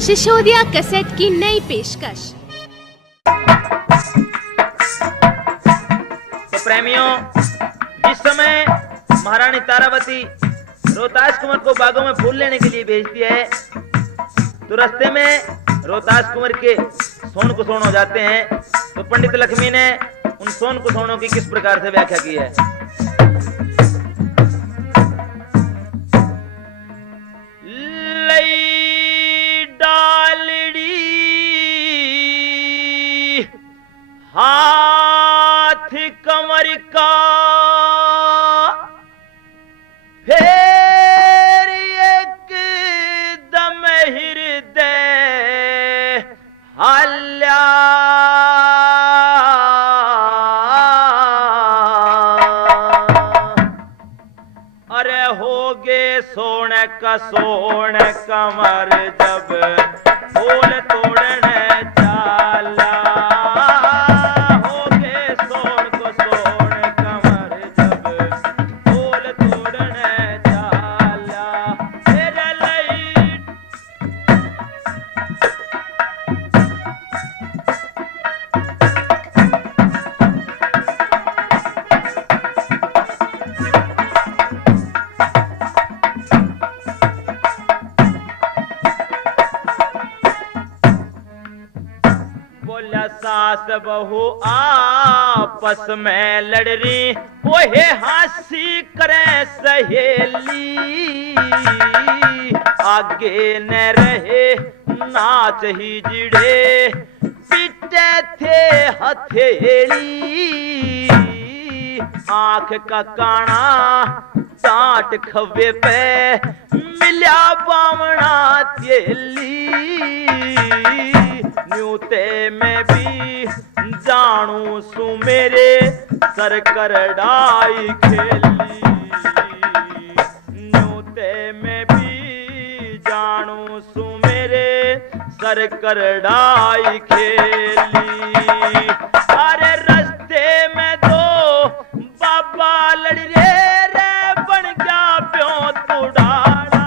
Sisodia cassette की नई पेशकश। तो प्रेमियों, जिस समय महारानी तारावती रोहतास कुंवर को बागों में फूल लेने के लिए भेजती है, तो रास्ते में रोहतास कुंवर के सोन कुसोन हो जाते हैं। तो पंडित लक्ष्मी ने उन सोन कुसोनों की किस प्रकार से व्याख्या की है। लई डालड़ी हाथ कमर का, फिर एक दम हृदय हल्या। अरे होगे सोन का सोन कमर जब फूल तोड़ने चाला। होगे सोन को सोन कमर जब फूल तोड़ने चाला। फिर लई बोला सास बहू आपस में लड़ रही, ओहे हंसी करे सहेली। आगे न रहे नाच ही जिड़े, पीटे थे हथेली। आंख का काना डांट खवे पे मिल्या बावना तेली। न्यूते में भी जानू सु मेरे सर करड़ाई खेली। न्यूते में भी जानू सु मेरे सर करड़ाई खेली। अरे रस्ते में दो बाबा लड़ रे बन गया प्यों तुड़ाड़ा।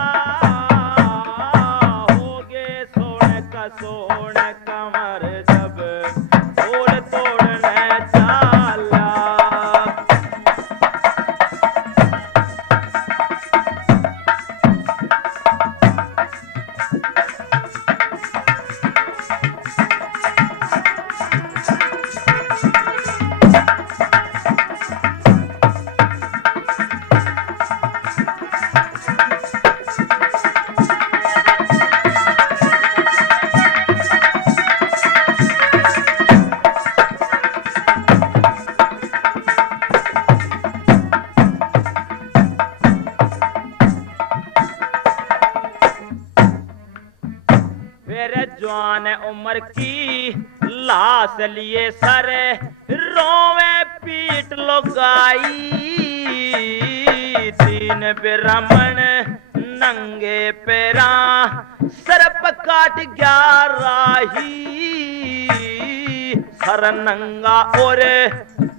होगे सोने का सोन कमर जब फूल तोड़ने चाला। जवान उम्र की लाश लिए सर रोवे पीट लुगाई। तीन ब्राह्मण नंगे पैरा सरप काट गया राही। सर नंगा और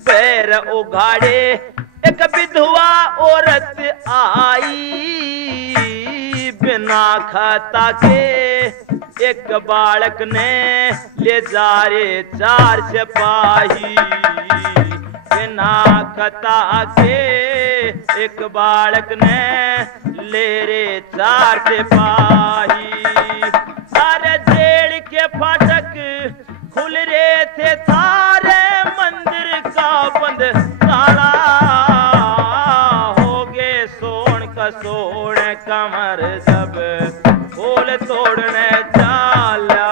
पैर उघाड़े एक विधवा औरत आई। बिना खाता के एक बालक ने ले जा रे 4 सिपाही। बिना खता के एक बालक ने ले रे 4 सिपाही। अरे जेल के फाटक खुल रहे थे, सारे मंदिर का बंद ताला। होगे सोन का सोन कमर जब फूल तोड़ने चाला।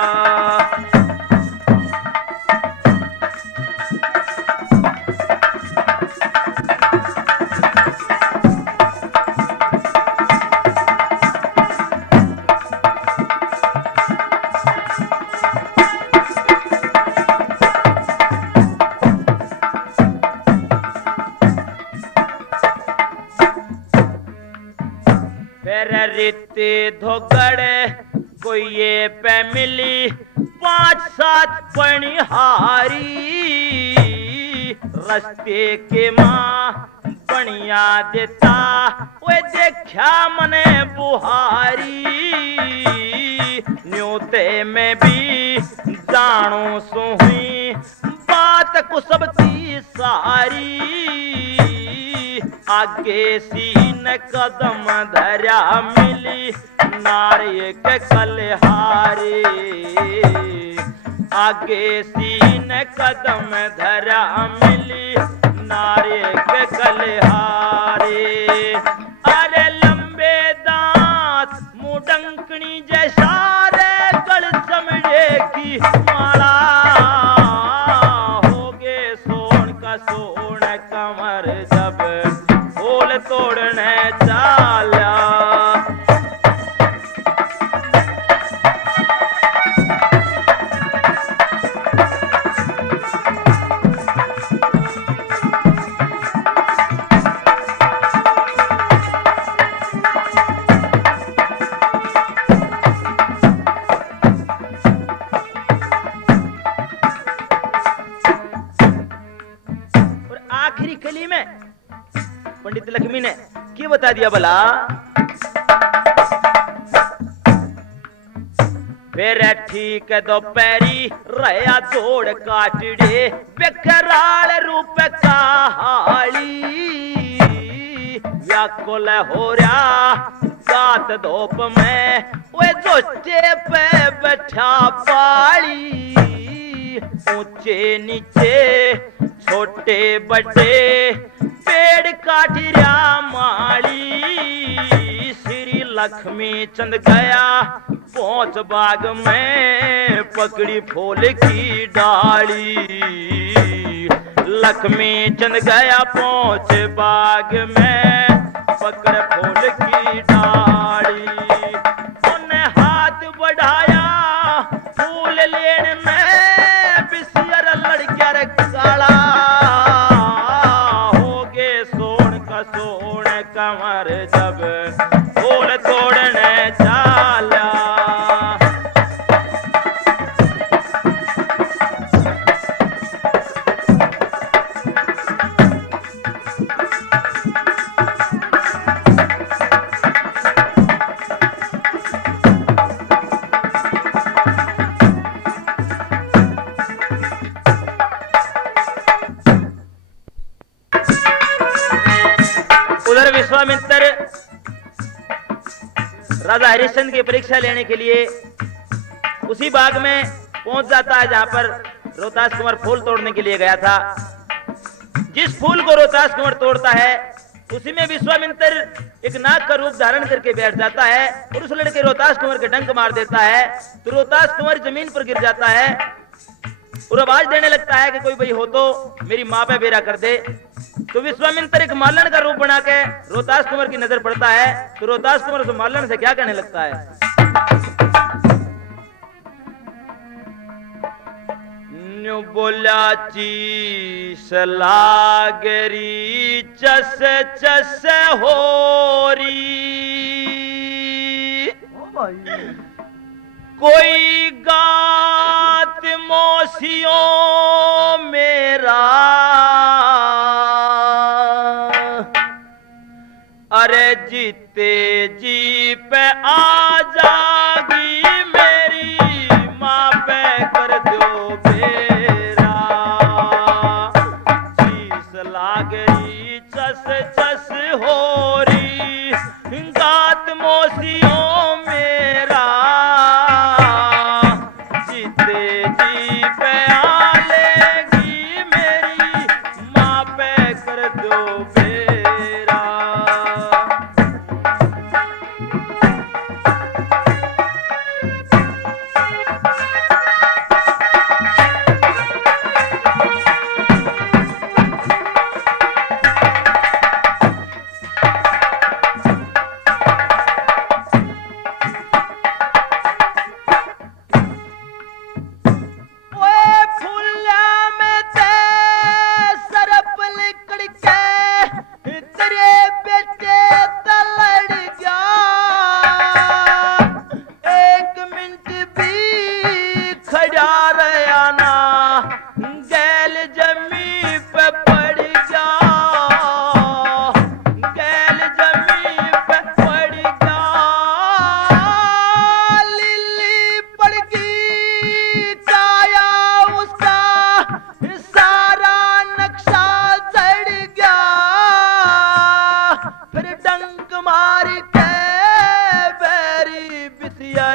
फिर रीति धोगड़ कोई ये पे मिली 5-7 पनिहारी। रस्ते के माँ बढ़िया देता वो देखा मने बुहारी। न्यू ते में भी जानो सुही बात को सबकी सारी। आगे सीन कदम धरा मिली नारी के कलहारी। आगे सीन कदम धरा मिली नारी के कलहारी। अरे लंबे दांत मुडंकनी जैसा रे गल समझे की माला। होगे सोन का सोन कमर जब फूल तोड़ने चाला। आखिरी कली में पंडित लक्ष्मी ने क्या बता दिया भला। फिर ठीक दोपहरी रया जोड़ काटड़े बेकराल रूप कहाली। व्याकुल हो रहा सात धोप में वे जोचे पे बैठा पाली। ऊंचे नीचे छोटे बड़े पेड़ काटिया माली। श्री लक्ष्मी चंद गया पहुंच बाग में पकड़ी फूल की डाली। लक्ष्मी चंद गया पहुंच बाग में पकड़ फूल की डाली। उन्हें हाथ बढ़ाया फूल लेने में बिसियर लड़किया रे काला। होगे सोन का सोन कमर जब फूल तोड़ने चाला। उधर विश्वामित्र राजा हरिश्चंद्र की परीक्षा लेने के लिए उसी बाग में पहुंच जाता है जहां पर रोहतास कुंवर फूल तोड़ने के लिए गया था। जिस फूल को रोहतास कुंवर तोड़ता है उसी में विश्वामित्र एक नाग का रूप धारण करके बैठ जाता है और उस लड़के रोहतास कुंवर के डंक मार देता है। तो रोहतास कुंवर जमीन पर गिर जाता है और आवाज देने लगता है कि कोई भाई हो तो मेरी मां पे बेरा कर दे। तो विश्वामित्र एक मालन का रूप बना के रोहतास कुंवर की नजर पड़ता है। तो रोहतास कुंवर उस मालन से क्या कहने लगता है। न्यू बोला चीस लागरी चस चस होरी। कोई गात मोसियों मेरा। अरे जीते जी पे आ जागी मेरी माँ पे कर दो बेरा। चीस लागरी चस चस होरी गात मोसियों मेरा। जीते जी पे आ लेगी मेरी माँ पे कर दो बेरा।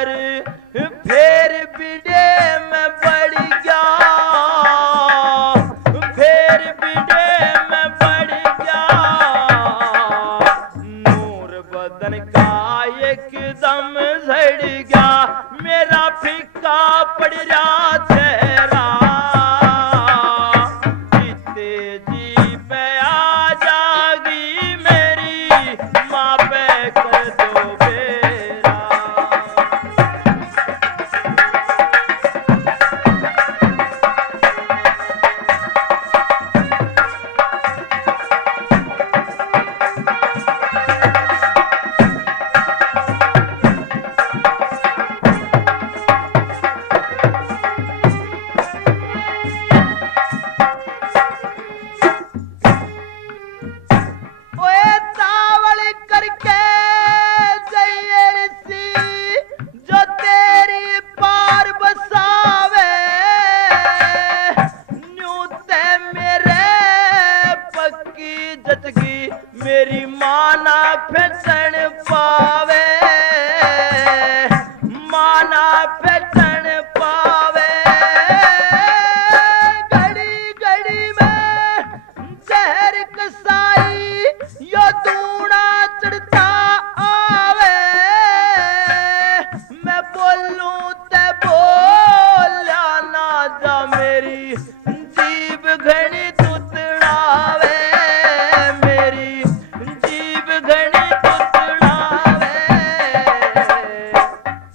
मर फिर बिडे में बढ़ गया, फिर बिडे में बढ़ गया, नूर बदन का एकदम झड़ गया, मेरा फीका पड़ रहा चेहरा, जीते जी पे आ जागी मेरी माँ पे कर दो बेरा। ओए तावल करके जैर सी जो तेरी पार बसावे, न्यू ते मेरे पक्की जतगी मेरी माना फेटन पावे, माना फेटन पावे, घड़ी घड़ी में जहर कसाई यो दूना चढ़ता आवे, मैं बोलूं ते बोला ना जा मेरी जीभ घनी तुतड़ावे, मेरी जीभ घनी तुतड़ावे,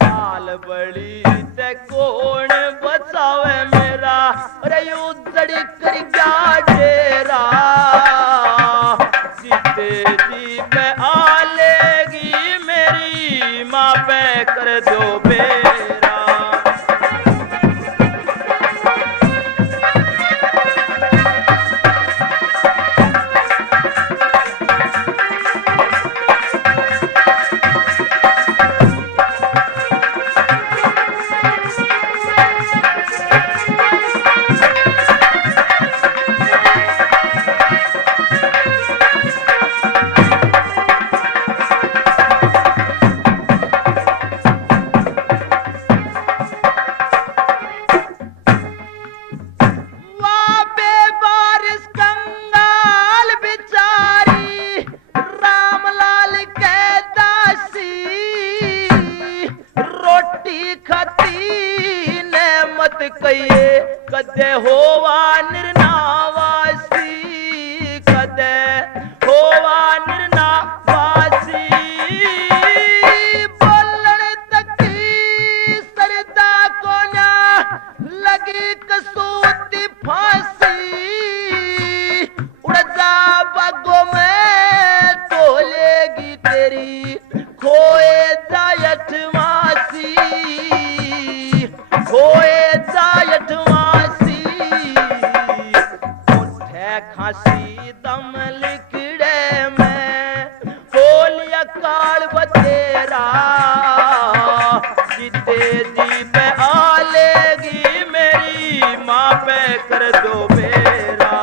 चाल बड़ी ते कौन बचावे मेरा, अरे यू जड़ी कर गया डेरा, जीते जी पे आ लेगी मेरी माँ पे कर दो बेरा। वाह बेबारिश कंगाल बिचारी रामलाल के दासी, रोटी खाती ने मत कहिए कदे होवा निर्नावासी, कदे होवा निर्नावासी, बोलन तकी सरदा को ना लगी कसूती फांसी, उड़ जा बागों में तोलेगी तेरी खोए जायट मासी, खोए जायट मासी, उठे खांसी दम लिकड़े में होलिया काल बतेरा, जीते जी पे आ लेगी मेरी माँ पे कर दो बेरा।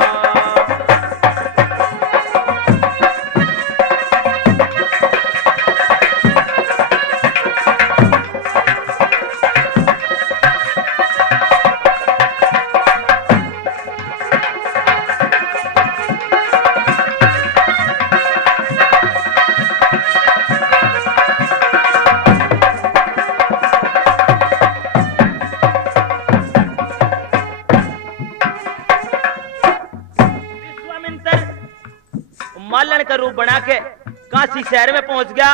मालन का रूप बना के काशी शहर में पहुंच गया,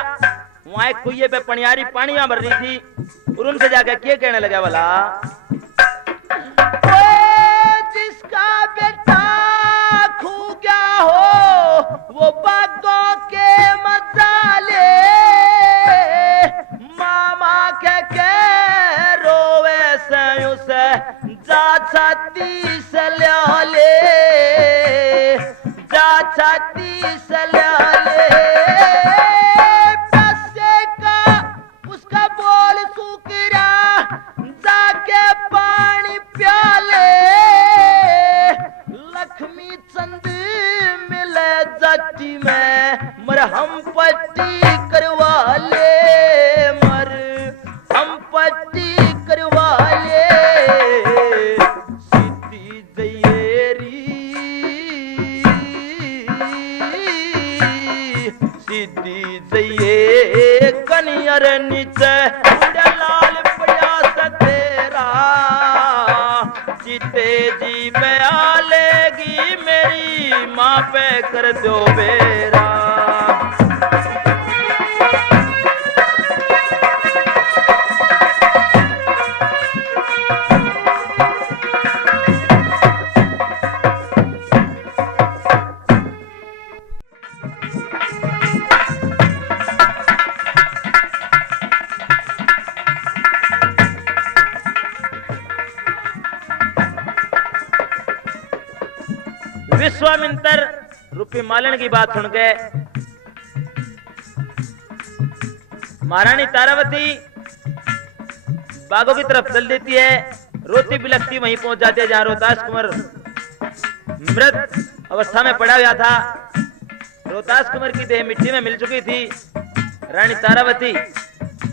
वहां एक कुएं पे पनियारी पानियां भर रही थी, और उनसे जाकर क्या कहने लगा वाला, जिसका बेटा खो गया हो वो बागों के मजाले, मामा के रोवे से उसे जा छाती से ले, जा छाती से ले, पैसे का उसका बोल सूख रहा, जाके पानी प्याले, लक्ष्मी चंद मिले जाती में मरहम पट्टी करवा ले, मर हम पे कर दो बेरा। विश्वामित्र रूपी मालन की बात सुन के महारानी तारावती बागों की तरफ चल देती है। रोती बिलखती वहीं पहुंच जाती है जहां रोहतास कुंवर मृत अवस्था में पड़ा हुआ था। रोहतास कुंवर की देह मिट्टी में मिल चुकी थी। रानी तारावती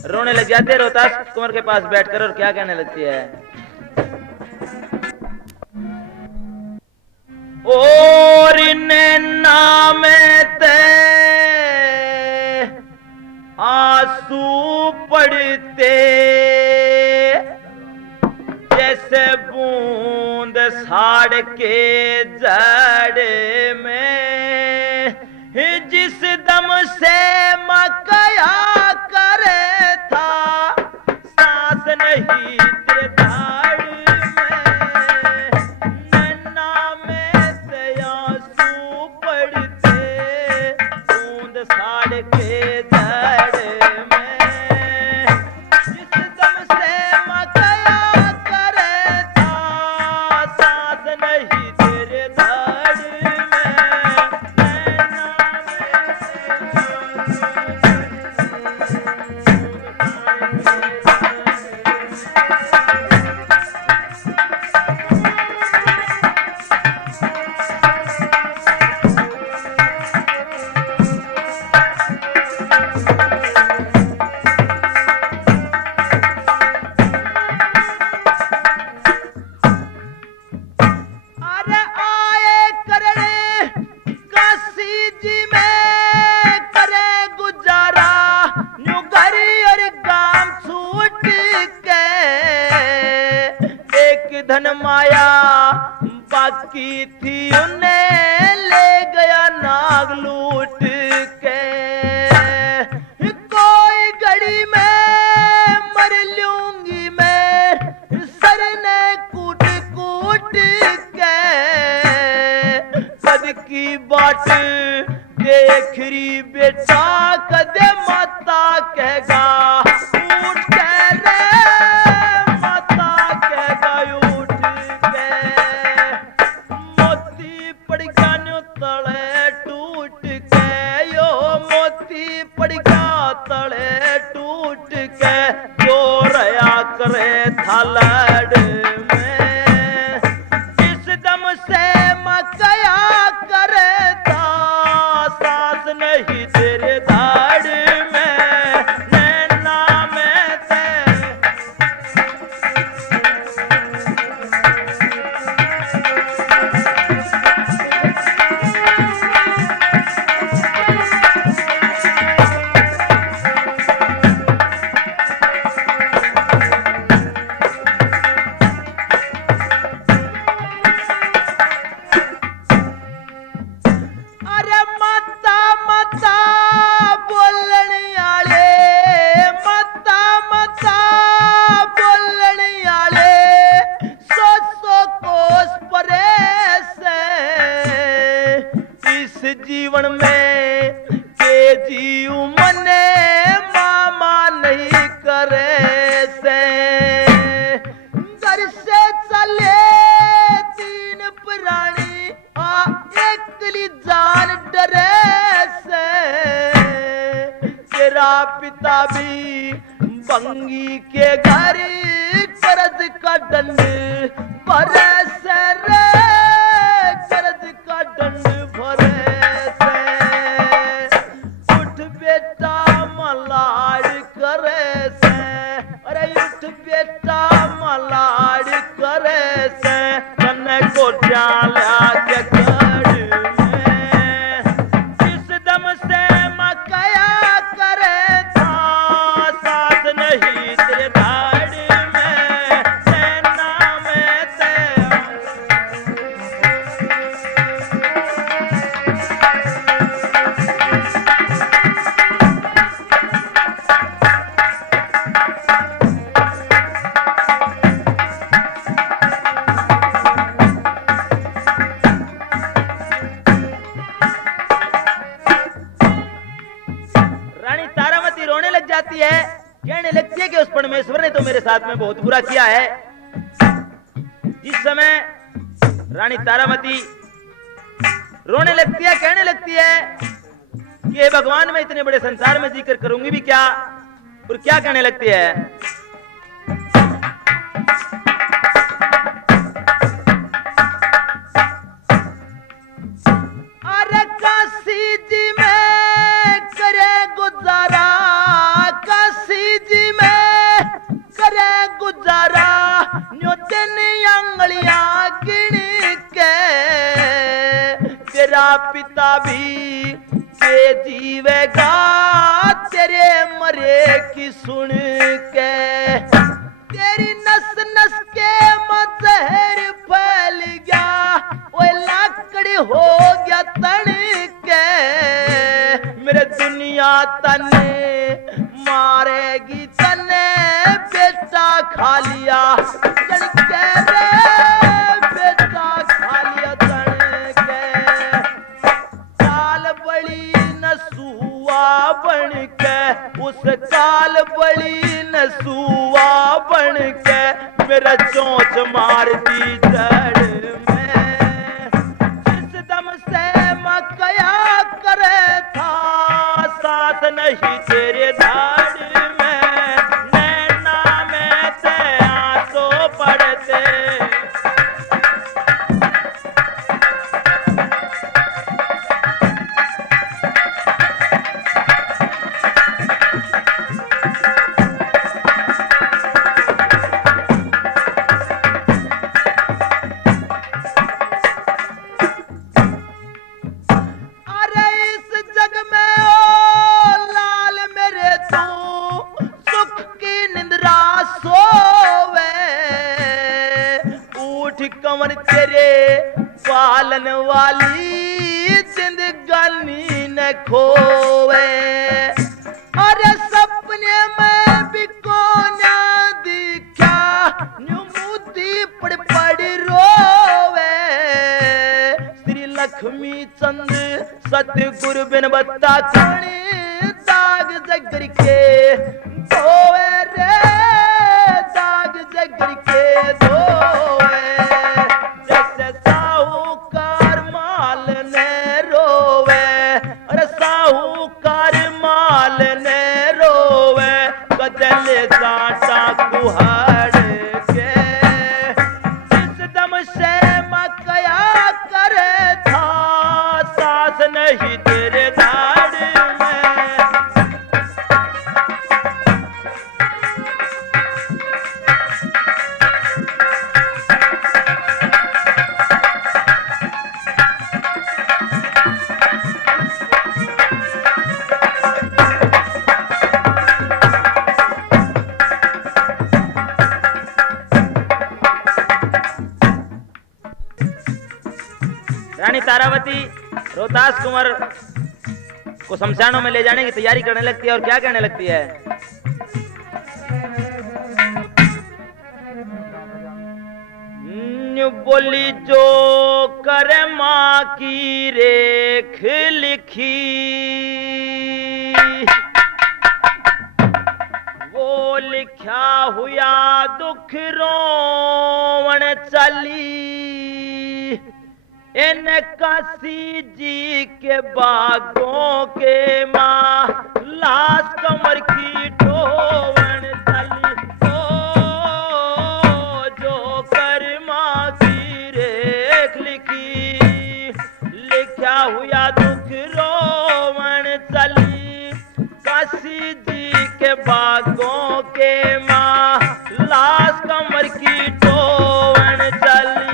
रोने लग जाती है रोहतास कुंवर के पास बैठकर, और क्या कहने लगती है। और नैना में ते आंसू पड़ते जैसे बूंद साड़ के जड़ में, जिस दम से मकया करे था सांस नहीं तेरे दाढ़ में। नैना में ते आंसू पड़ते बूंद साड़ के जड़ में, जिस दम से मकया करे था सांस नहीं तेरे दाढ़ में। धन माया बाकी थी उन्हें ले गया नाग लूट के। कोई घड़ी में मर लूंगी मैं सर ने कूट कूट के। कद की बाट देख रही बेटा कदे माता कहेगा उठ के रे माता कहेगा उठ के। मोती पड़ गया न्यू तले टूट के, यो मोती पड़ गया तले टूट के। जो रया करे था लड़ में, जिस दम से मकया करे था सांस नहीं तेरे दाढ़ में। नैना में ते अरे माता माता बोलने आले, माता माता बोलने आले, सौ सौ कोस परे से। इस जीवन में के जीव मने मामा नहीं करे से। घर से चले तीन प्राणी आ एकली जान डरे से। तेरा पिता भी बंगी के घर कर्ज का दंड भरे से रे, कर्ज का दंड भरे से। उठ बेटा मलाड़ करे से, अरे उठ बेटा मलाड़ करे से। तने को डाला के गढ़ में, जिस दम से मकया करे था साथ नहीं तेरे दाढ़ में। नैना में ते साथ में बहुत बुरा किया है। जिस समय रानी तारामती रोने लगती है, कहने लगती है कि हे भगवान, मैं इतने बड़े संसार में जीकर करूंगी भी क्या, और क्या कहने लगती है। अरे काशी जी में करे गुजारा, काशी जी में करे गुजारा, न्यो दिन अंगलियां गिन के, तेरा पिता भी के जीवेगा तेरे मरे की सुन के, तेरी नस नस के मजहर फैल गया, वो लाकड़ी हो गया तन के, मेरे दुनिया तने मारेगी तने, बेटा खा लिया तन के रे, बेटा खा लिया तन के, काल बड़ी नसुआ बन के, उस काल बड़ी नसुआ बन के, मेरा चोंच मार दी जड़ में, जिस दम से मैं कया करे था, साथ नहीं तेरे धाड़ में, नैना में से आंसू पड़ते। कंवर तेरे पालन वाली जिंदगानी न खोवे, अरे सपने में भी कोना दिखा, न्यू मोती पड़ पड़ रोवे, श्री लक्ष्मी चंद सतगुरु बिन बत्ता खाने, दाग जगर के धोवे रे, दाग जगर के धोवे, साटा कुहाड़ के, जिस दम से मकया करे था, सास नहीं तेरे धाड़ में। रानी तारावती रोहतास कुंवर को शमशानों में ले जाने की तैयारी करने लगती है, और क्या कहने लगती है। बोली जो कर माँ की रेख लिखी, वो लिखा हुआ दुख रोवण चली, इन काशी जी के बागों के माँ लाश कमर की ढोवन चली, ओ जो कर माँ की रेख लिखी, लिखा हुआ दुख रोवन चली, काशी जी के बागों के माँ लाश कमर की ढोवन चली।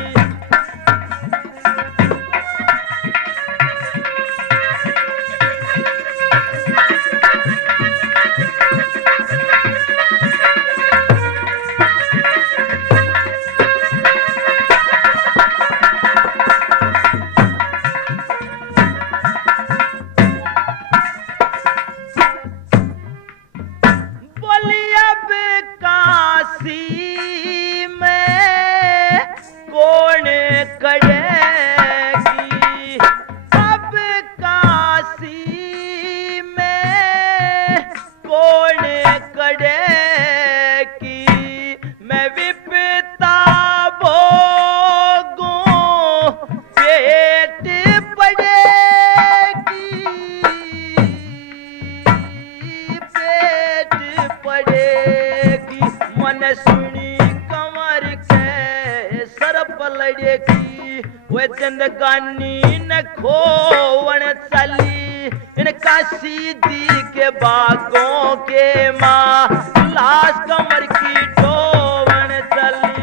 लड़े की वे जिंदगानी न खोवन चली इनका सीधी के बागों के माँ लाश कमर की ढोवन चली।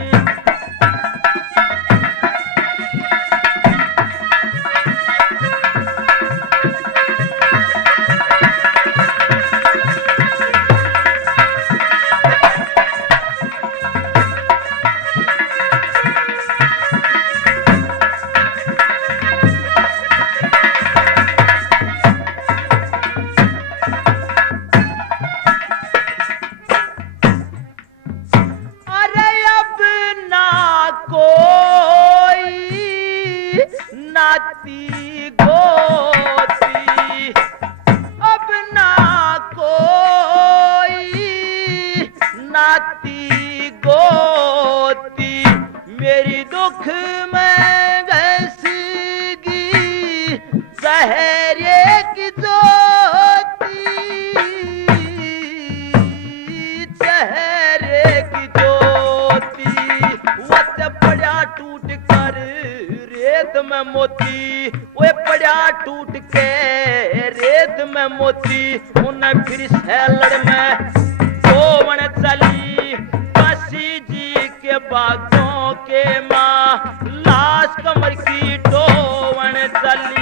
नाती गोती अब ना कोई नाती गोती मेरी दुख में घसेगी सहरे की ज्योति सहरे की ज्योति वत पड़ा टूट कर रेत में मोती वो पड़ा टूट के रेत में मोती उन्हें फिर सैलड़ में गोवन चली काशी जी के बागों के माँ लाश कमर की ढोवन चली।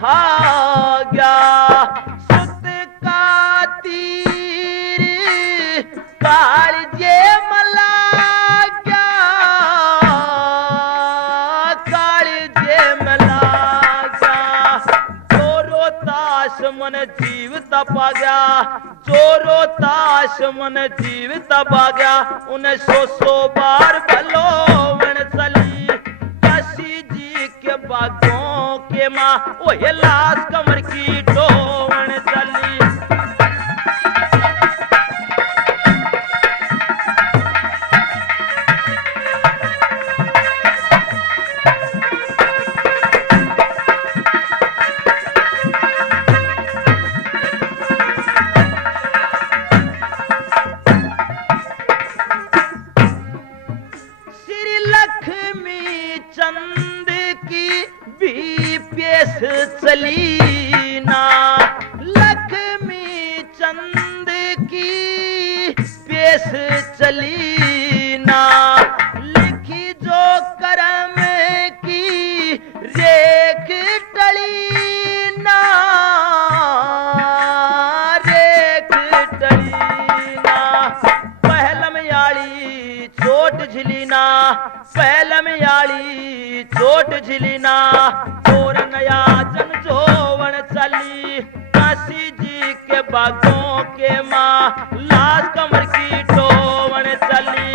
खा गया सुत का तीर कालजे मला गया कालजे मला गया जोरो ताश मन जीव तपा गया जोरो ताश मन जीव तपा गया उन्हें सौ बार भलो वन चली काशी जी के बागों के माँ वो ये लाश कमर की ढोवन चली। श्री लक्ष्मी चंद की भी पेश चली ना लक्ष्मी चंद की पेश चली ना लिखी जो करम की रेख टली ना रेख टली ना पहलम याली चोट झिली ना पहलम याली चोट झिली ना और नया जन जोवन चली काशी जी के बागों के माँ लाश कमर की ढोवन चली।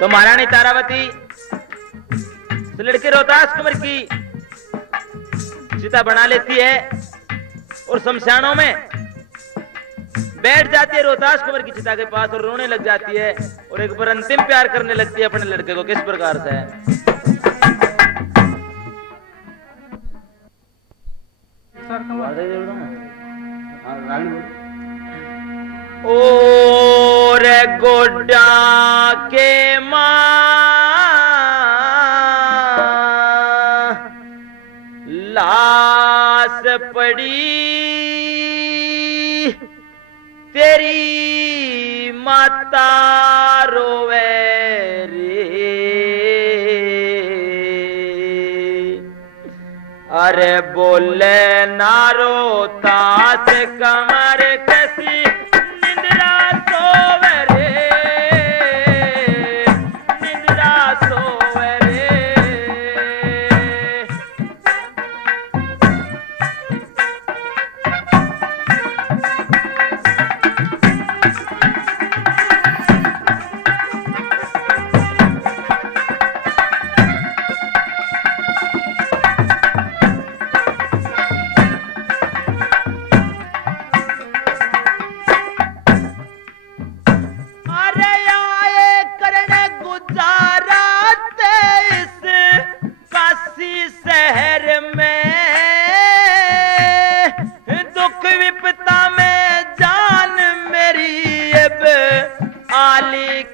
तो महारानी तारावती लड़के रोहतास कुंवर की चिता बना लेती है और शमशानों में बैठ जाती है रोहतास कुंवर की चिता के पास और रोने लग जाती है और एक बार अंतिम प्यार करने लगती है अपने लड़के को। किस प्रकार से है? और गोड्डा के मां लाश पड़ी तेरी माता रोवे रे अरे बोले नारो तास कमर कसी निंद्रा सोवे रे, निंद्रा सोवे रे।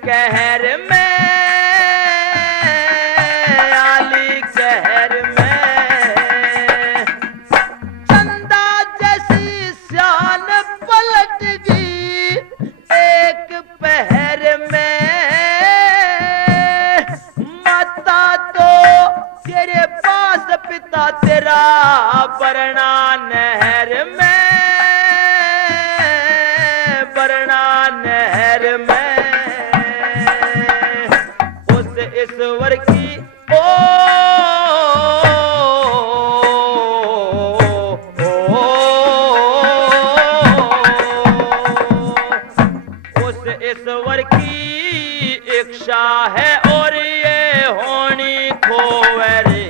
कहर में, आली कहर में, चंदा जैसी शान पलट गई एक पहर में। माता तो तेरे पास, पिता तेरा बरना नहर में, बरना नहर में। ईश्वर की उस ईश्वर की इच्छा है और ये होनी खोवे रे।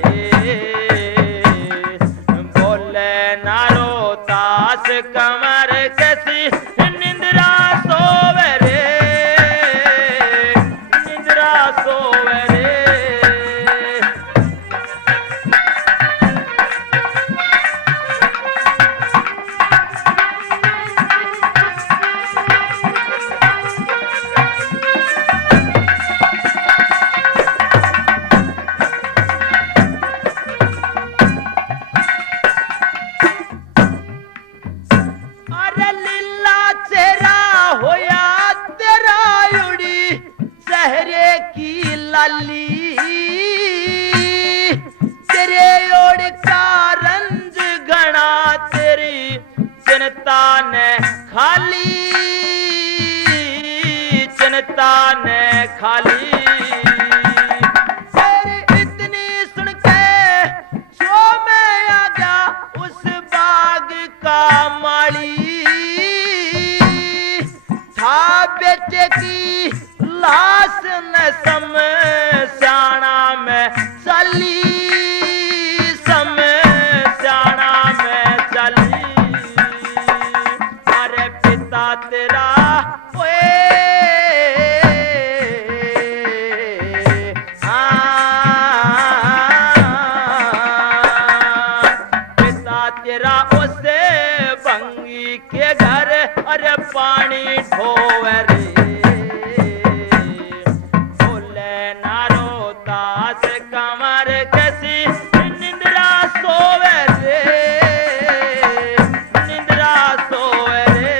बोले नारो तास कमर कसी निंद्रा सोवे रे, निंद्रा सोवे रे। तेरे ओड़ का रंज घना तेरी जनता ने खाली, जनता ने खाली। तेरी इतनी सुन के जो मैं आ गया उस बाग का माली, था बेटे की लाश न समस्याना में चली, समस्याना में चली। अरे पिता तेरा पिता तेरा उसे बंगी के घर अरे पानी ढोवे रे। कमर कसी निंद्रा सोवे रे, निंद्रा सोवे रे।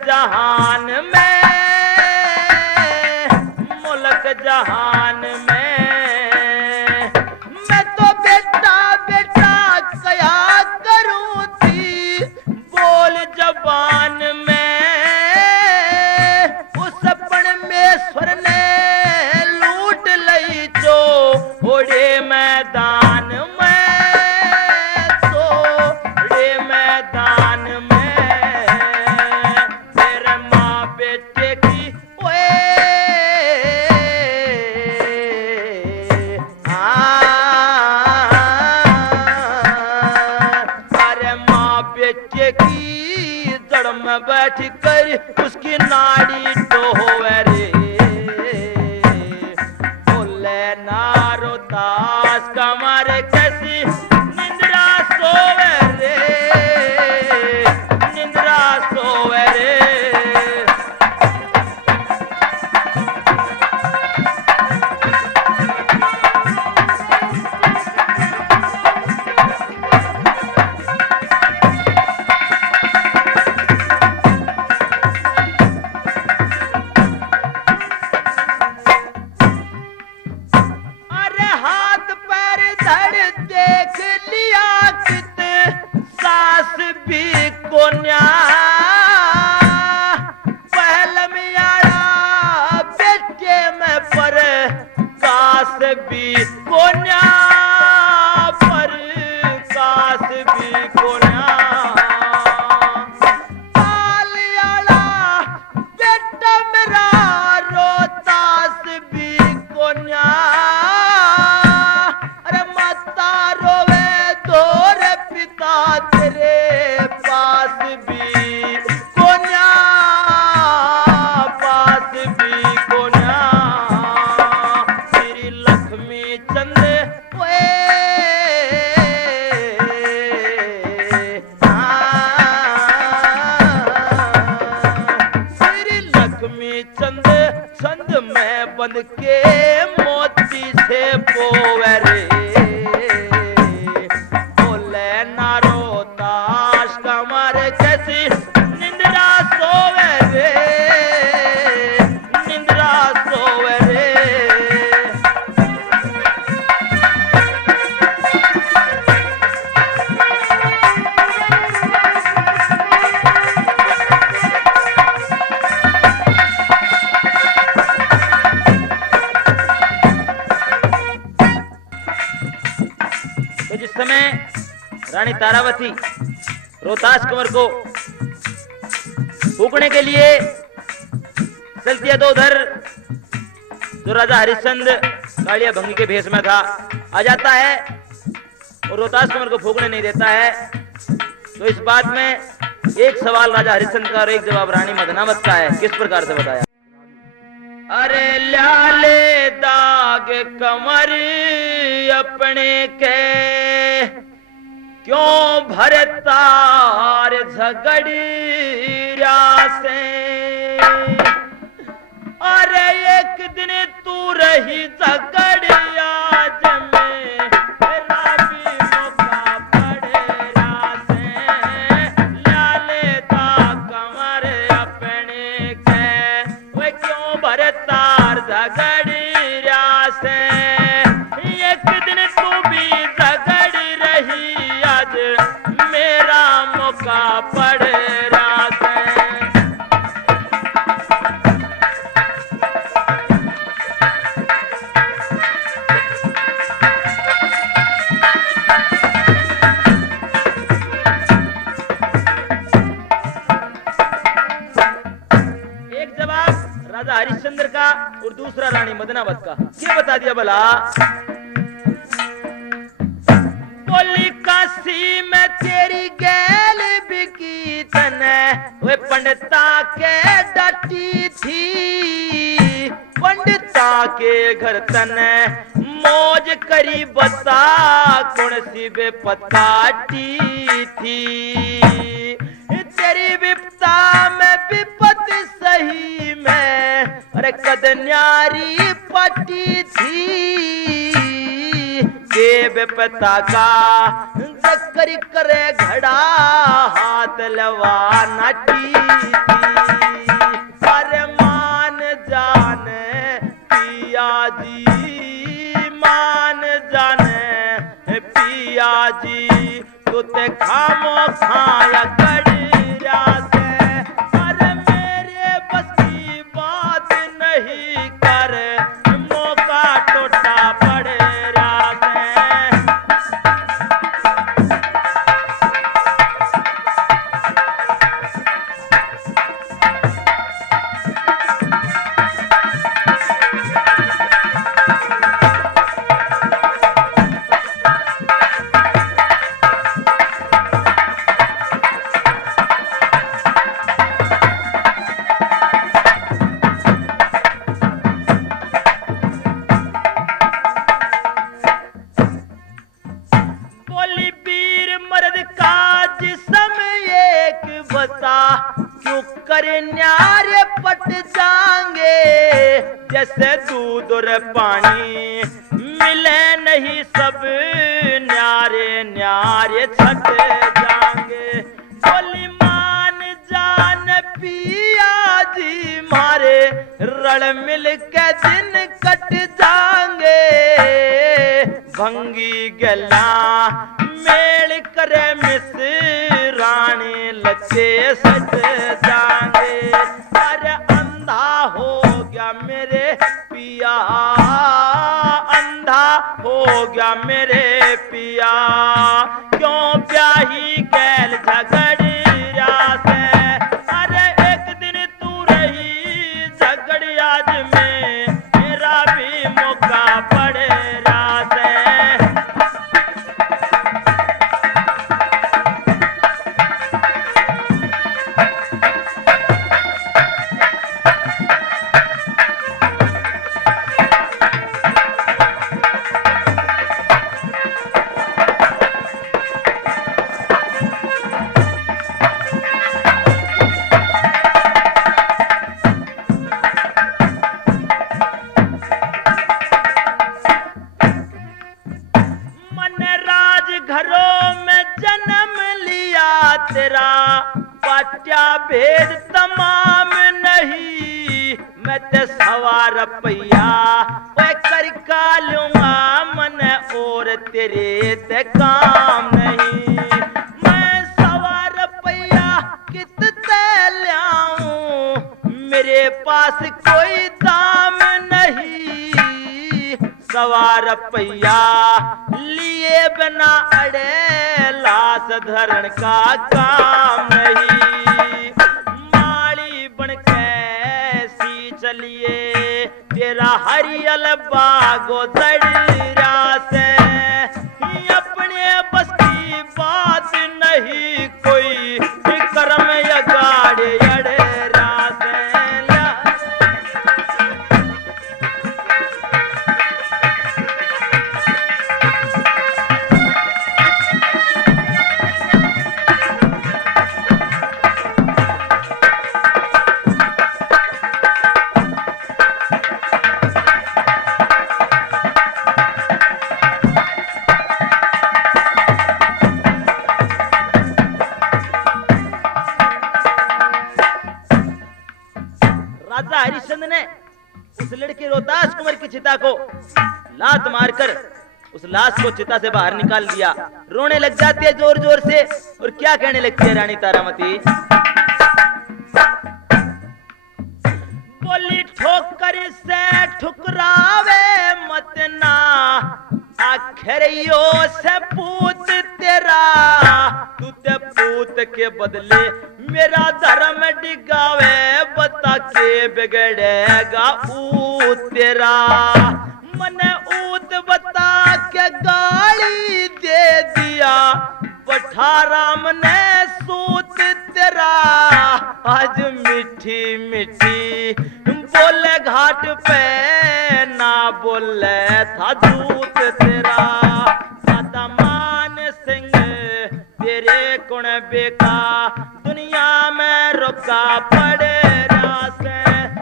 जहान में, मुल्क जहान में, मैं तो बेटा बेटा कया करूं थी बोल जबान में। उस परमेश्वर ने लूट लई जो ओड़े मैदान में, सोड़े मैदान में। बैठ कर उसकी नाड़ी ढोवे रे, नारो तास कमर कैसी निंद्रा सोवे रे, निंद्रा सोवे रे। बंद के मोती से पोवरे बोले नारो ताश कमर कैसी निंद्रा सोवे रे, निंद्रा सोवे रे। जिस समय रानी तारावती रोहतास कुंवर को फूकने के लिए चलती है तो उधर जो राजा हरिश्चंद्र कालिया भंगी के भेष में था आ जाता है और रोहतास कुंवर को फूकने नहीं देता है। तो इस बात में एक सवाल राजा हरिश्चंद्र का और एक जवाब रानी मदनावत का है। किस प्रकार से बताया? अरे लाले दाग कमर अपने के क्यों भरतार झगड़िया से, अरे एक दिन तू रही झगड़िया जमे राबी मौका पड़ेरा से, लाले दाग कमर अपने के वे क्यों भरतार झगड़िया से, एक दिन तू भी झगड़ रही आज मेरा मौका पड़ रहा है। एक जवाब राजा हरिश्चंद्र का और दूसरा रानी मदनावत का। ये बता दिया भला बोली काशी में तेरी गैल बिकी तने वे पंडिता के डटी थी, पंडिता के घर तने मौज करी बता कौन सी बेपताटी थी, तेरी विपता में विपत सही में अरे कदन्यारी पटी थी, के बेपता का चक्कर करे घड़ा हाथ लवा नाटी थी, अरे मान जाने पिया जी, मान जाने पिया जी, तू ते खामो खाया कड़िया से, अरे मेरे बस की बात नहीं कर मौका टोटा पड़े अरे न्यारे पट जाएंगे जैसे दूध और पानी, मिले नहीं सब न्यारे न्यारे छट जाएंगे। बोली मान जान पिया जी मारे, रल मिल के दिन कट जाएंगे। भंगी गला मेल करे मिस रानी लचे सट जाएंगे। अरे अंधा हो गया मेरे पिया, अंधा हो गया मेरे पिया, क्यों ब्याही गैल झगड़िया से। अरे एक दिन तू रही झगड़ी आज में, मेरा भी मौका पड़े रात है। घरों में जन्म लिया तेरा, पाट्या भेद तमाम नहीं। मैं ते सवार पैया करका लूंगा मन, और तेरे ते काम नहीं। मैं सवार पैया कित ते लाऊं, मेरे पास कोई दाम नहीं। सवार पैया लिए बिना अड़े लाश धरण का काम नहीं। माड़ी बन कैसी चलिए तेरा हरियल बागो दड़िया से, अपने बस की बात नहीं कोई, कर्म या गाड़े अड़े रासे। राजा हरिश्चंद्र ने उस लड़के रोहतास कुंवर की चिता को लात मारकर उस लाश को चिता से बाहर निकाल दिया। रोने लग जाती है जोर जोर से, और क्या कहने लगती है रानी तारामती। बोली ठोकर से ठुकरावे मत ना, आखिरियो से पूत तेरा, तू ते पूत के बदले मेरा धर्म डिगावे, बता के बिगड़ेगा ऊत तेरा। मने ऊत बता के गाली दे दिया, पठाराम ने सूत तेरा। आज मीठी मीठी बोले घाट पे, ना बोले था झूठ तेरा। दादा मान सिंह तेरे कुण बेका, दुनिया में रुका पड़े रासे।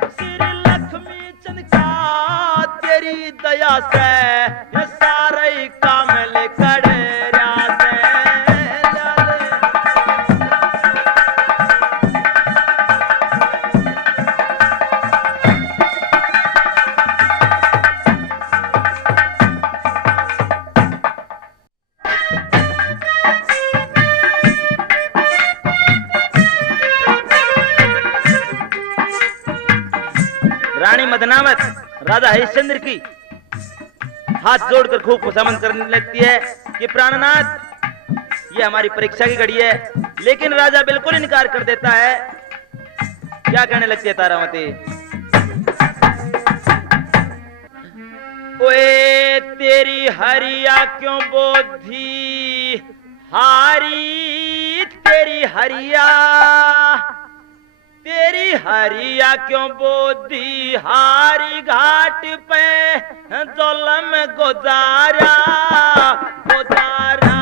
श्री लक्ष्मी चंद का तेरी दया से, ये सारे काम ले करे रासे। रानी मदनावत राजा हरिश्चंद्र की हाथ जोड़कर खूब खुशामद करने लगती है कि प्राणनाथ ये हमारी परीक्षा की घड़ी है, लेकिन राजा बिल्कुल इनकार कर देता है। क्या कहने लगती है तारामती। ओए तेरी हरिया क्यों बोधी हारी, तेरी हरिया तेरी हरिया क्यों बोधी हारी, घाट पे जुल्म गुजारा गुजारा,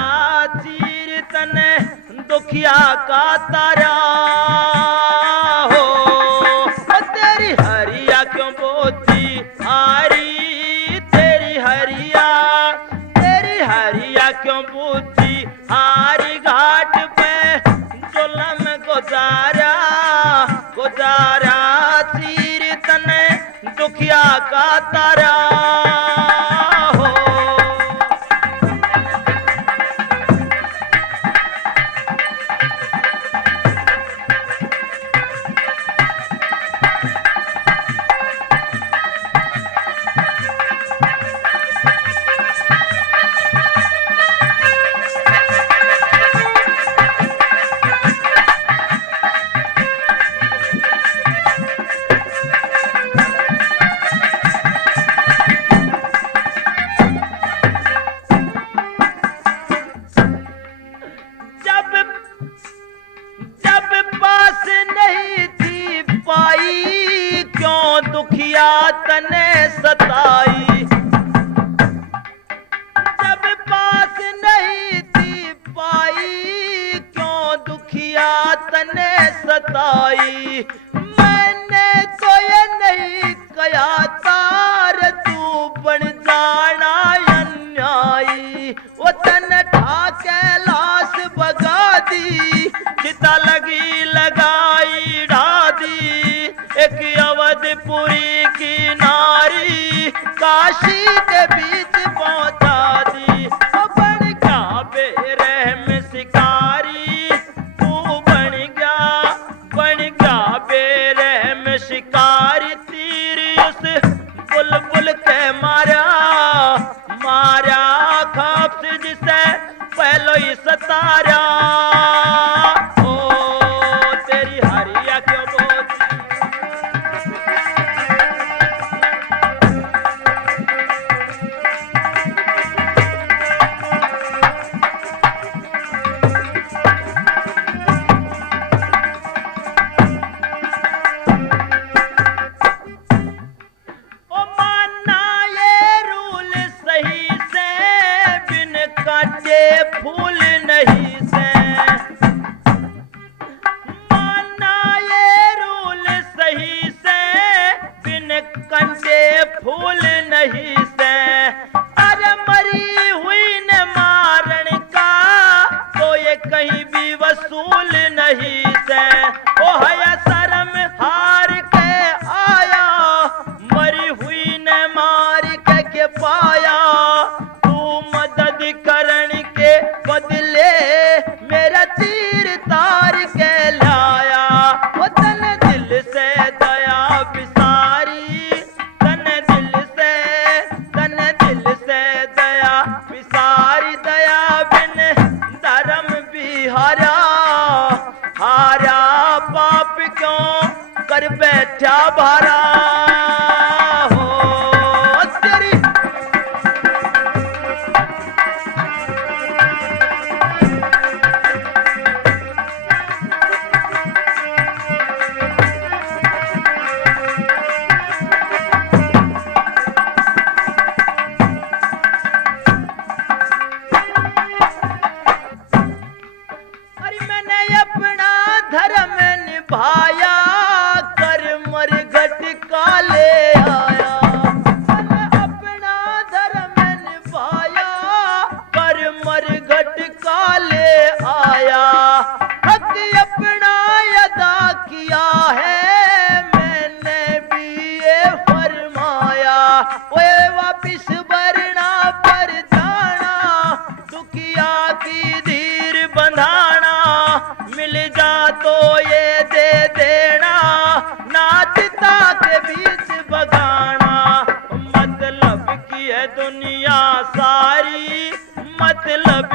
चीर तने दुखिया का तारा हो। का तारा हो। जब जब पास नहीं थी पाई, क्यों दुखिया तने सताई। जब पास नहीं थी पाई, क्यों दुखिया तने सताई। मैंने तो ये नहीं कहा तार तू बन जाना अन्यायी। वो तन ठाके लाश बगा दी, चिता लगी लगाई ढा दी। एक अवधपुरी की नारी काशी के बीच पहुंचा दी। वो बन गया बेरहम शिकारी, तू बन गया बेरहम शिकारी। तीर उस बुलबुल के मारा खाप से जिसे पहलो ही सतारा। ओ तेरी हरिया क्यों बोलती। ओ माना ये रूल सही से, बिन काटे फूल नहीं से। माना ये रूल सही से, बिन काटे फूल नहीं से। अरे मरी हुई न मारण का, तो ये कहीं भी वसूल नहीं से। ओ हया शर्म हार के आया, मरी हुई न मार के पाया। तू मदद करण के बदले मेरा तीर तार के लाया। वो तन दिल से दया बिसारी, तन दिल से दया बिसारी। दया बिन धर्म भी हारा पाप क्यों कर बैठा भारा हो। तेरी अरे मैंने अपना धर्म निभाया, कर मरघट का ले आया। मैंने अपना धर्म निभाया, कर मरघट का ले आया। हक अपना अदा किया है, मैंने भी ये फरमाया। ओए वापिस वरना पर जाना, दुखिया की धीर बंधाना। मिल जा तो ये दे देना, नाचता के बीच बगाना। मतलब की है दुनिया सारी, मतलब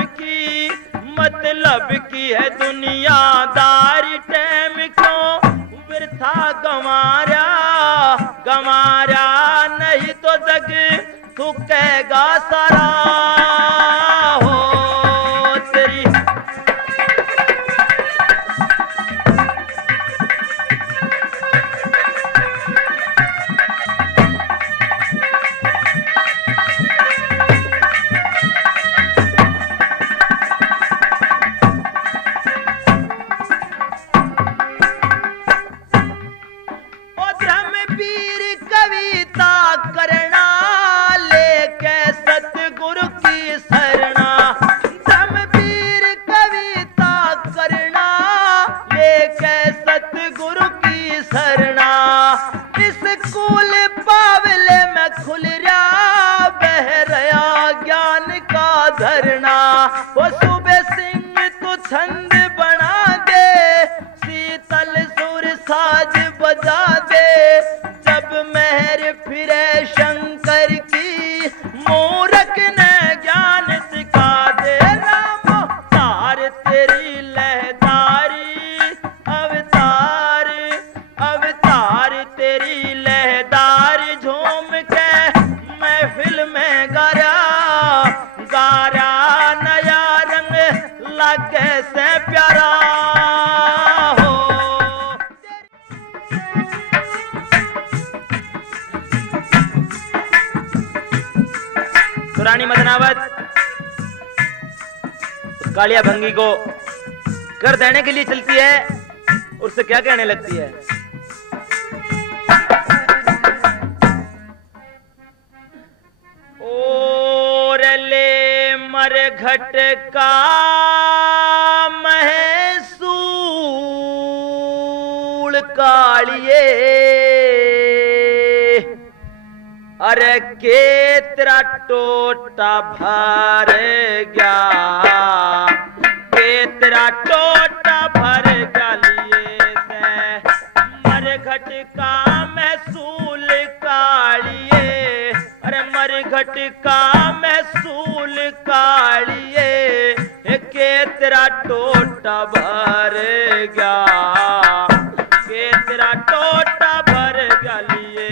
की है दुनियादारी। टाइम क्यों वृथा गंवारा, नहीं तो जग थूकेगा सारा हो। तेरी सतगुरु की शरणा। इस कुल पावले फिर फिरे शंकर की मूरख ने ज्ञान सिखा दे राम तार तेरी लहदारी अवतार अवतार तेरी लहदारी झूम के महफिल में गारा गारा नया रंग लागे से प्यारा हो। तो रानी मदनावत कालिया भंगी को कर देने के लिए चलती है। उससे क्या कहने लगती है? और ले मरघट का महसूल कालिए अरे के तेरा टोटा भर गया के तेरा टोटा भर गलिए से मरघट का महसूल कालिए अरे मरघट का महसूल कालिए के तेरा टोटा भर गया के तेरा टोटा भर गलिए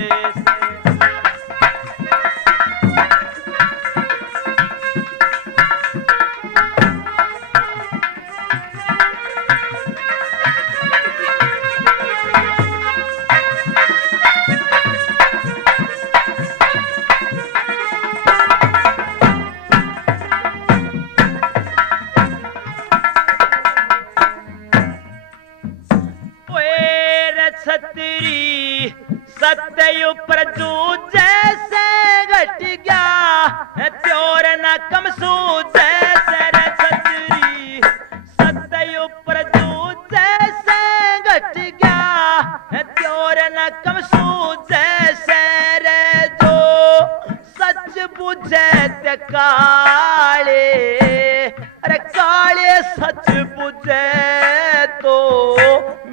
छतरी सत्य प्रजू जैसे घट गया त्योर न कमसू जैसे रे छतरी सत्य प्रजू जैसे घट गया त्योर न कमसू जैसे रे जो सच बुझे ते काले अरे काले सच बुझे तो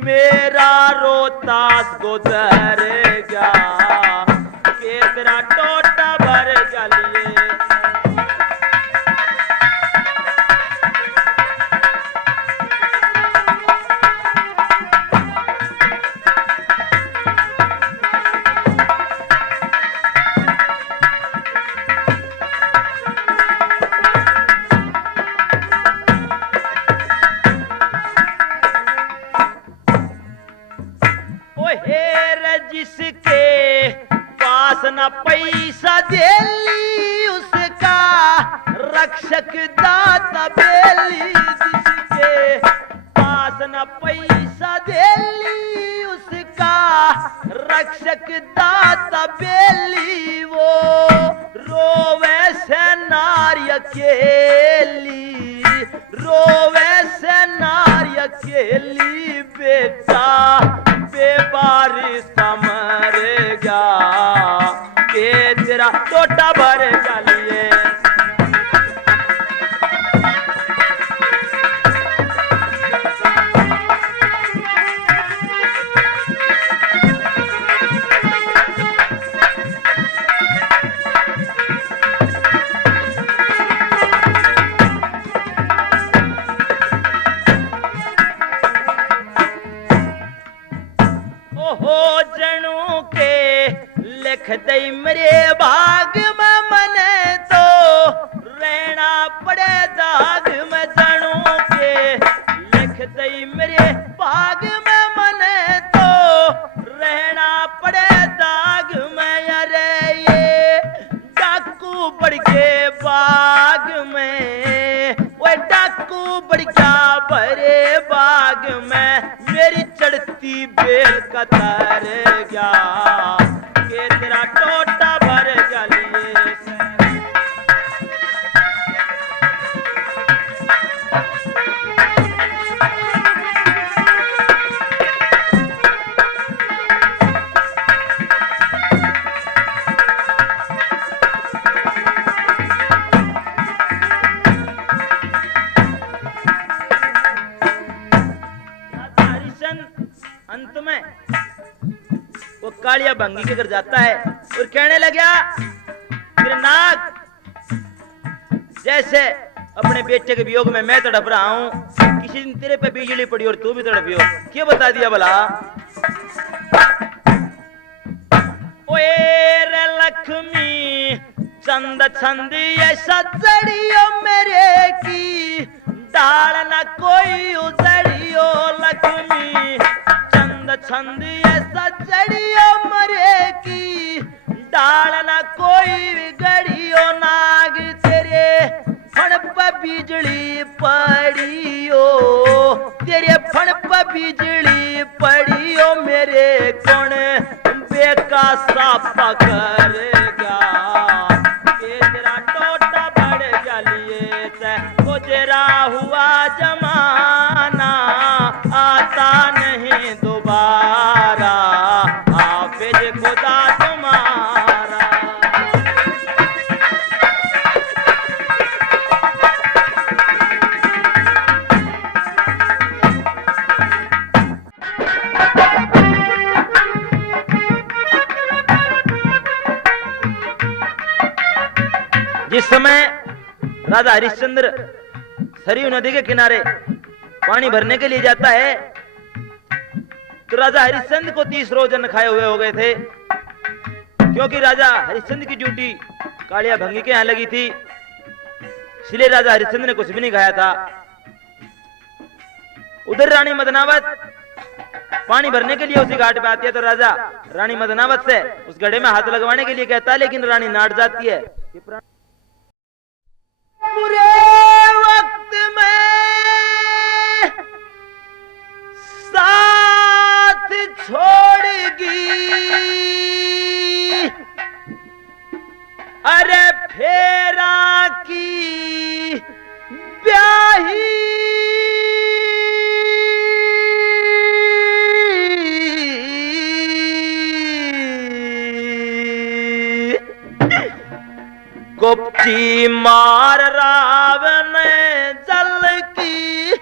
मेरा रोतास गुजर गया के तेरा टोटा भर गलिए जिसके पास न पैसा देली उसका रक्षक दाता बेली जिसके पास न पैसा देली उसका रक्षक दाता बेली वो रोवे से नारी अकेली रोवे से नारी अकेली बेटा बेबारिश मर गया के तेरा टोटा भर गलिए हो जनू के लिख दई मेरे भाग में मने तो रहना पड़े दाग में जनू के लिख दई मेरे भाग में मने तो रहना पड़े दाग में अरे ये डाकू बढ़ के बाग में वो डाकू बढ़ गया भरे बाग में मेरी चढ़ती बेल कतर गया के तेरा टोटा भर गलिए अंत में वो कालिया भंगी के घर जाता है। और कहने लगा, तेरे नाग जैसे अपने बेटे के वियोग में मैं तड़प रहा हूं, किसी दिन तेरे पे बिजली पड़ी और तू भी तड़पी हो। क्या बता दिया भला? ओए रे लक्ष्मी चंद छंदी ऐसा जड़ियो मेरे की, डाल ना कोई उजड़ियो लक्ष्मी चंद छंदी ऐसा जड़ियो मेरे की, डाल ना कोई बिगड़ियो नाग तेरे फण पर बिजली पड़ियो, तेरे फण पर बिजली पड़ियो मेरे कौन बेका सापा करेगा, ये तेरा टोटा बढ़ गलिए से गुजरा हुआ जमाना आता नहीं दोबारा, हाफिज खुदा तुम्हारा। जिस समय राजा हरिश्चंद्र सरयू नदी के किनारे पानी भरने के लिए जाता है, तो राजा हरिश्चंद्र को 30 रोज अन्न खाए हुए हो गए थे, क्योंकि राजा हरिश्चंद्र की ड्यूटी कालिया भंगी के यहां लगी थी, इसलिए राजा हरिश्चंद्र ने कुछ भी नहीं खाया था। उधर रानी मदनावत पानी भरने के लिए उसी घाट पे आती है, तो राजा रानी मदनावत से उस घड़े में हाथ लगवाने के लिए कहता है, लेकिन रानी नाट जाती है। बुरे वक्त में साथ छोड़गी, अरे फेरा की ब्याही गुप्ती मार रावण जल की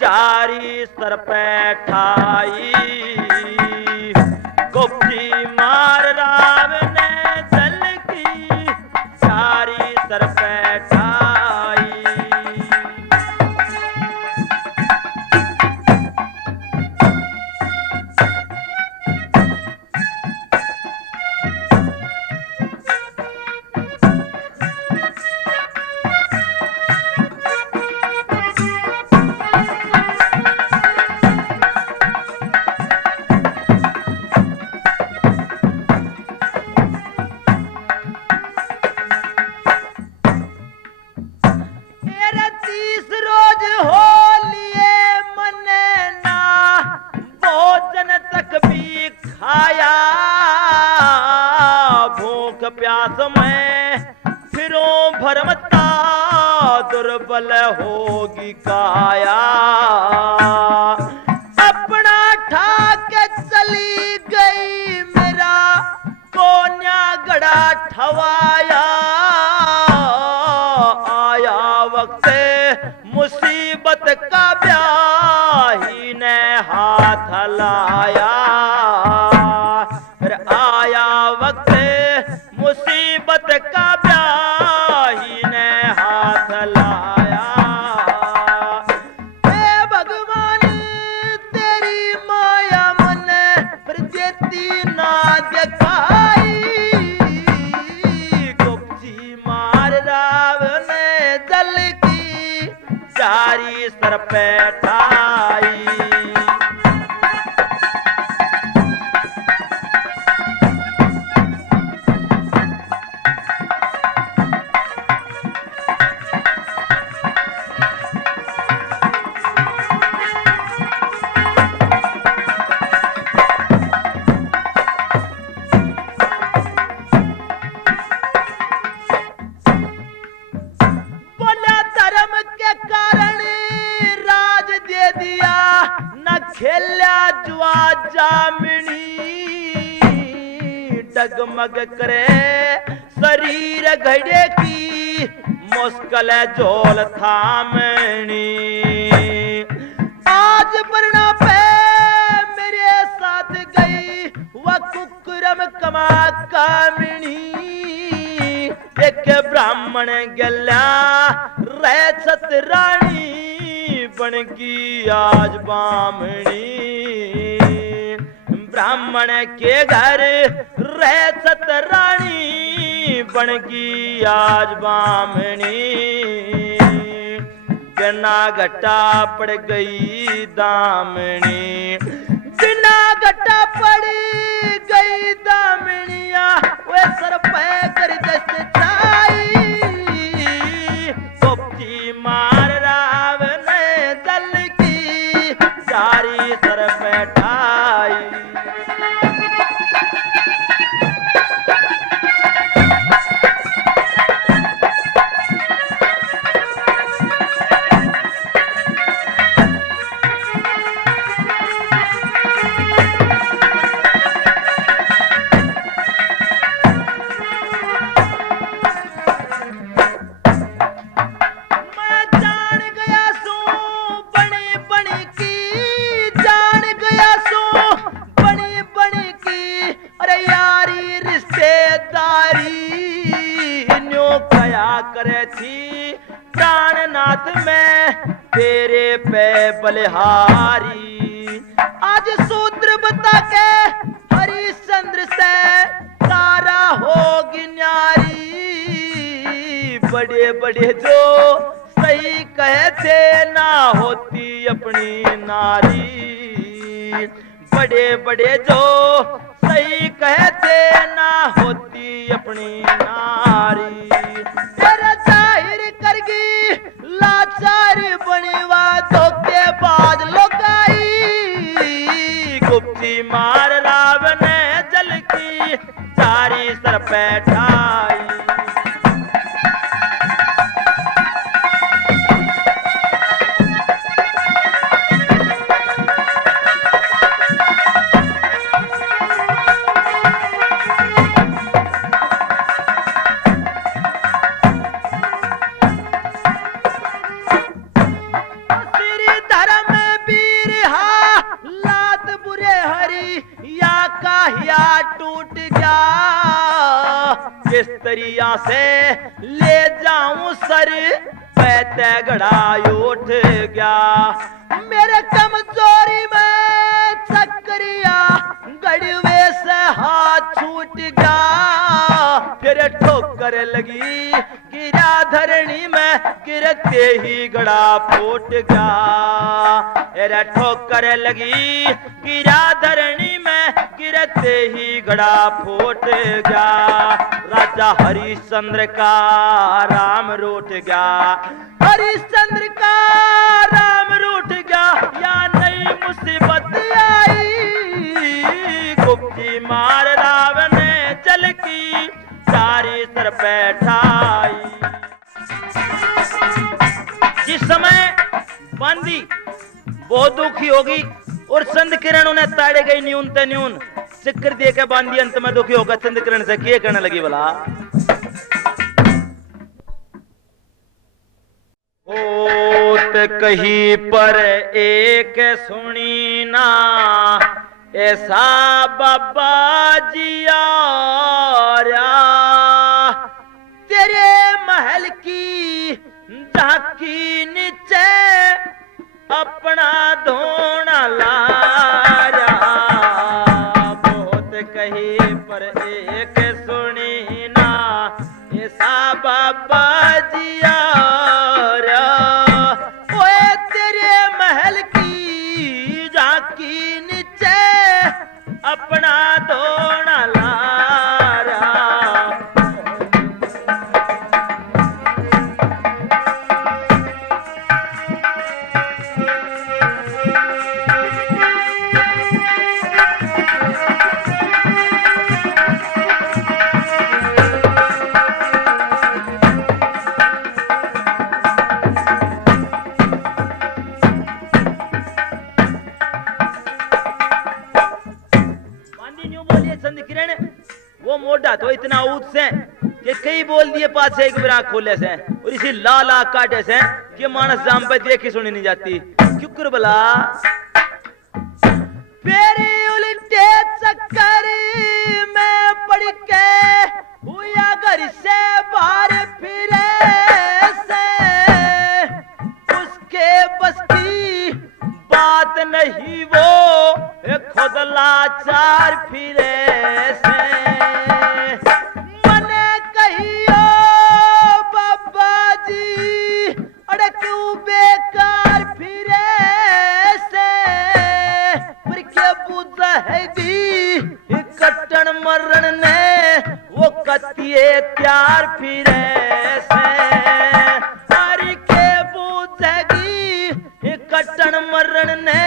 जारी सर पे ठाई, गुप्ती मार रावण जल की जारी सर पे ठाई। प्यास में फिरों भरमता दुर्बल होगी काया, अपना ठाके चली गई मेरा कोन्या गड़ा ठवाया, आया वक्त मुसीबत का ब्याही ने हाथ लाया, फिर आया वक्त मुसीबत का ब्याही ने हाथ लाया। हे भगवान तेरी माया मन फिर देती ना दिखाई, गुप्ती मार रावण जल की जारी सर पे ठाई। खेल्या जुआ जामनी डगमग करे शरीर घड़े की मुश्किल झोल थामनी, आज वरना पे मेरे साथ गई वह कुरम कमा कामिणी एक ब्राह्मण गल्या रह सतराणी बन की आज बामणी ब्राह्मण के घर रह सतराणी बन की आज बामणी बिना घटा पड़ गई दामनी बिना घटा पड़ गई दामनिया वे सर पे कर दस चाई गोपी मार राव ने दल की सारी सर पे ठाई करे थी प्राणनाथ में तेरे पे बलिहारी आज सूत्र बता के हरिश्चंद्र से तारा होगी न्यारी बड़े बड़े जो सही कहे थे ना होती अपनी नारी बड़े बड़े जो सही कहे थे ना होती अपनी नारी तेरा जाहिर करगी लाचार बनेवा धोखेबाज लोगाई गुप्ती मार रावण जल की सारी सर पे ठाई टूट गया किस तरिया से ले जाऊं सर पैते गड़ा उठ गया मेरे कमजोरी में चक्रिया गड़वे से हाथ छूट गया फिर ठोकर लगी गिरा धरणी में गिरते ही गड़ा फूट गया अरे ठोकर लगी गिरा धरणी में गिरते ही गड़ा फूट गया राजा हरिश्चंद्र का राम रूठ गया हरिश्चंद्र का राम रूठ गया या नई मुसीबत आई गुप्ती मार रावण जल की सारी सर पे ठाई जिस समय बांदी बहुत दुखी होगी और चंद किरण उन्हें ताड़े गई न्यून ते न्यून सिक्कर दे के बांधी अंत में दुखी होकर चंद किरण से क्या कहने लगी बोला होत कहीं पर एक सुनी ना ऐसा बाबा जिया तेरे महल की झांकी नीचे अपना धोना लारा बहुत कहीं पर एक सुनी ना ऐसा बाबा जिया ओए तेरे महल की झांकी नीचे अपना धोना लारा वो मोटा तो इतना ऊंच से कि कई बोल दिए पास से एक बिरा खोले से और इसी लाला काटे से कि मानस जाम पे देखी सुनी नहीं जाती क्यों कर बला पेरी उलिन उल्टे चक्कर में पड़ के हुआ घर से बाहर फिरे से उसके बस की बात नहीं वो खुद लाचार फिरे से मने कहियो बाबा जी अरे क्यों बेकार फिरे से पर क्या बुझा है दी कटन मरण ने वो कतिए त्यार फिरे से हरि के बुझेगी कटन मरण ने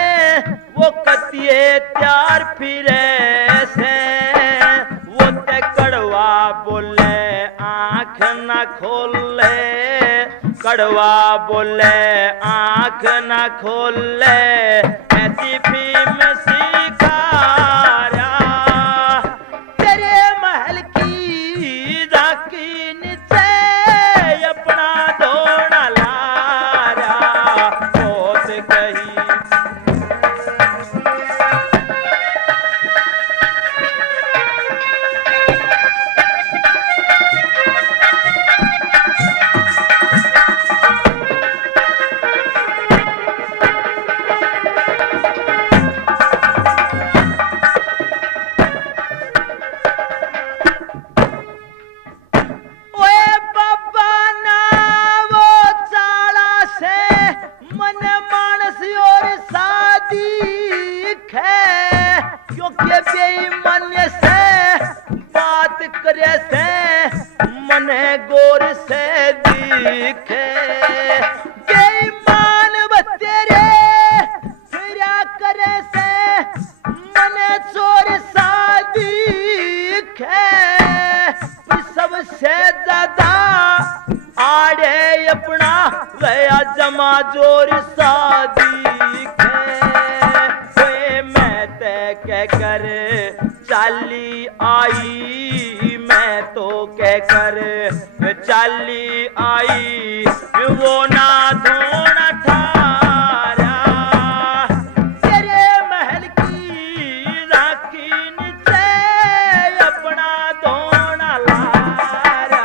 वो कतिए त्यार फिरे से वो ते कड़वा बोले आंख न खोले कड़वा बोले आंख न खोले ऐसी भीम सिखारा तेरे महल की झांकी नीचे अपना धोना लारा बहुत कही गोर से दिखे बेईमान बतेरे फिरा करे से मने चोर सा दिखे सबसे ज्यादा आड़े अपना गया जमा जोर सा दिखे मैं तय कह कर चाली आई मैं तो कह कर चाली आई वो ना धोना ठारा तेरे महल की राखी नीचे अपना धोना लारा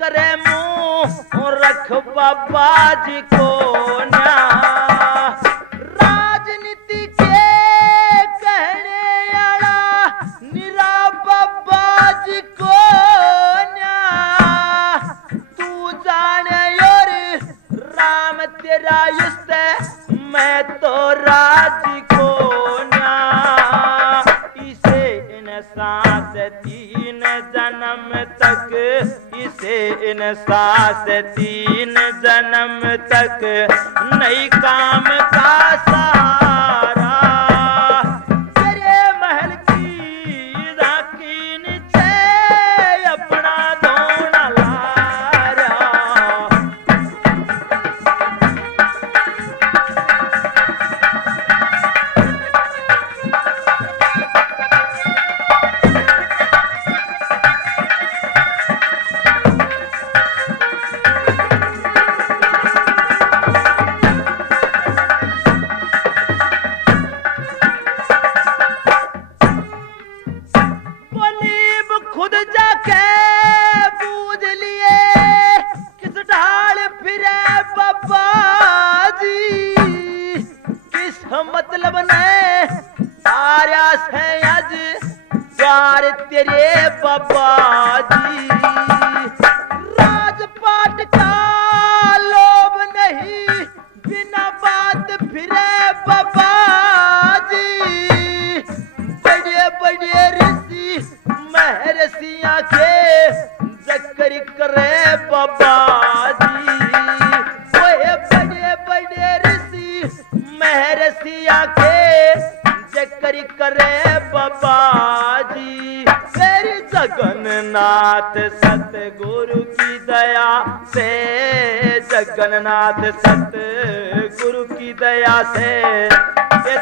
करे मुंह रख बाबा जी को न्या राजनीति के कहने आला निरा बाबा जी को न्या तू जाने और राम तेरा युस्त मैं तो राज को न्या इसे इन सांस तीन जन्म तक इसे इन सांस तीन जन्म तक नई काम का सहारा तेरे महल की राखी नीचे अपना धोना लारा खुद जाके पूज लिए किस ढाल फिरे बाबा जी किस मतलब ने सारा से आज प्यार तेरे बाबा जी राजपाट का लोभ नहीं बिना बात फिरे बाबा जी बड़े बड़े ऋषि महर्षियां के जिक्र करे बाबा जी ऐसी आंखें जकरी करे बाबा जी, मेरी जगन्नाथ सतगुरु की दया से, जगन्नाथ सतगुरु की दया से ये